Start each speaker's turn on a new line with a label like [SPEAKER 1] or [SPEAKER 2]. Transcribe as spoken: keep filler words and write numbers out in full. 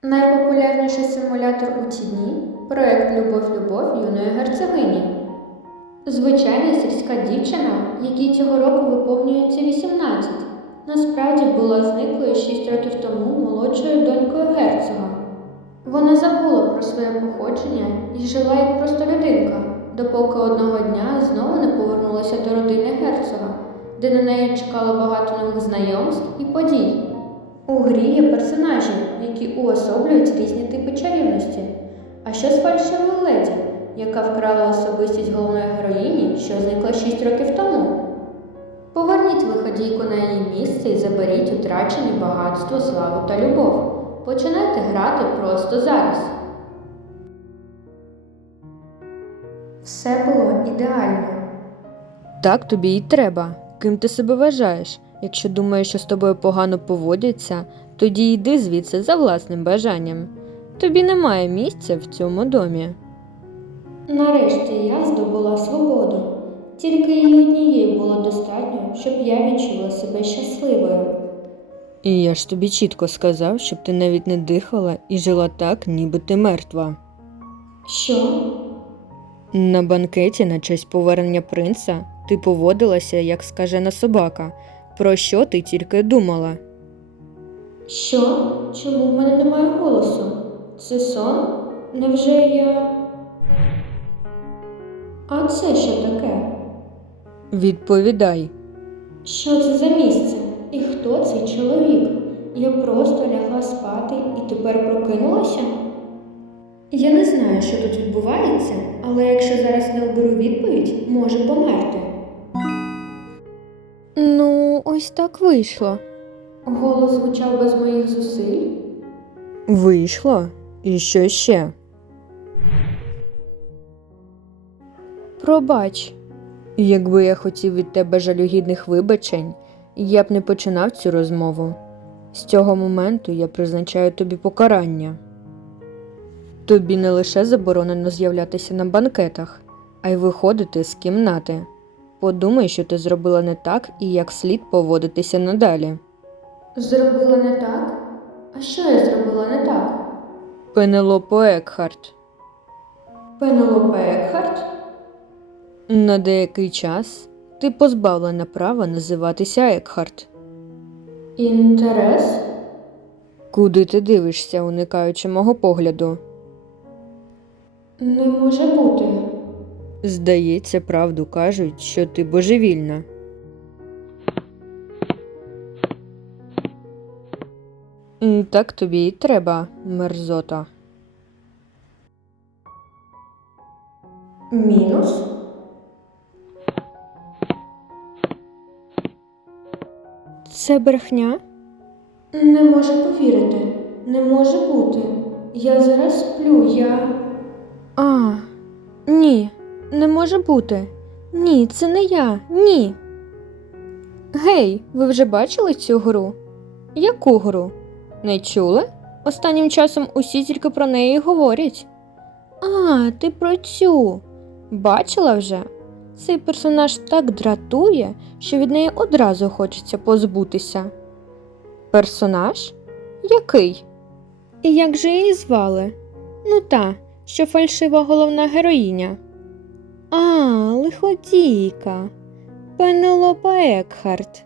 [SPEAKER 1] Найпопулярніший симулятор у ці дні – проект «Любов-любов юної герцогині». Звичайна сільська дівчина, якій цього року виповнюється вісімнадцять, насправді була зниклою шість років тому молодшою донькою герцога. Вона забула про своє походження і жила як просто людинка, допоки одного дня знову не повернулася до родини герцога, де на неї чекало багато нових знайомств і подій. У грі є персонажі, які уособлюють різні типи чарівності. А що з фальшивою леді, яка вкрала особистість головної героїні, що зникла шість років тому? Поверніть лиходійку на її місце і заберіть утрачені багатство, славу та любов. Починайте грати просто зараз. Все було ідеально.
[SPEAKER 2] Так тобі й треба. Ким ти себе вважаєш? Якщо думаєш, що з тобою погано поводяться, тоді йди звідси за власним бажанням. Тобі немає місця в цьому домі.
[SPEAKER 1] Нарешті я здобула свободу. Тільки її однієї було достатньо, щоб я відчула себе щасливою.
[SPEAKER 2] І я ж тобі чітко сказав, щоб ти навіть не дихала і жила так, ніби ти мертва.
[SPEAKER 1] Що?
[SPEAKER 2] На банкеті на честь повернення принца ти поводилася, як скажена собака. Про що ти тільки думала?
[SPEAKER 1] Що? Чому в мене немає голосу? Це сон? Невже я... А це що таке?
[SPEAKER 2] Відповідай.
[SPEAKER 1] Що це за місце? І хто цей чоловік? Я просто лягла спати і тепер прокинулася? Я не знаю, що тут відбувається, але якщо зараз не оберу відповідь, можу померти.
[SPEAKER 2] Ну, ось так вийшло.
[SPEAKER 1] Голос звучав без моїх зусиль.
[SPEAKER 2] Вийшло? І що ще? Пробач. Якби я хотів від тебе жалюгідних вибачень, я б не починав цю розмову. З цього моменту я призначаю тобі покарання. Тобі не лише заборонено з'являтися на банкетах, а й виходити з кімнати. Подумай, що ти зробила не так і як слід поводитися надалі.
[SPEAKER 1] Зробила не так? А що я зробила не так?
[SPEAKER 2] Пенелопо Екхарт.
[SPEAKER 1] Пенелопе Екхарт?
[SPEAKER 2] На деякий час ти позбавлена права називатися Екхарт.
[SPEAKER 1] Інтерес?
[SPEAKER 2] Куди ти дивишся, уникаючи мого погляду?
[SPEAKER 1] Не може бути.
[SPEAKER 2] Здається, правду кажуть, що ти божевільна. М, Так тобі й треба, мерзота.
[SPEAKER 1] Мінус?
[SPEAKER 2] Це брехня?
[SPEAKER 1] Не можу повірити. Не може бути. Я зараз сплю, я...
[SPEAKER 2] А, ні, не може бути. Ні, це не я, ні. Гей, ви вже бачили цю гру? Яку гру? Не чули? Останнім часом усі тільки про неї говорять. А, ти про цю. Бачила вже? Цей персонаж так дратує, що від неї одразу хочеться позбутися. Персонаж? Який? І як же її звали? Ну та, що фальшива головна героїня. А, лиходійка. Пенелопа Екхарт.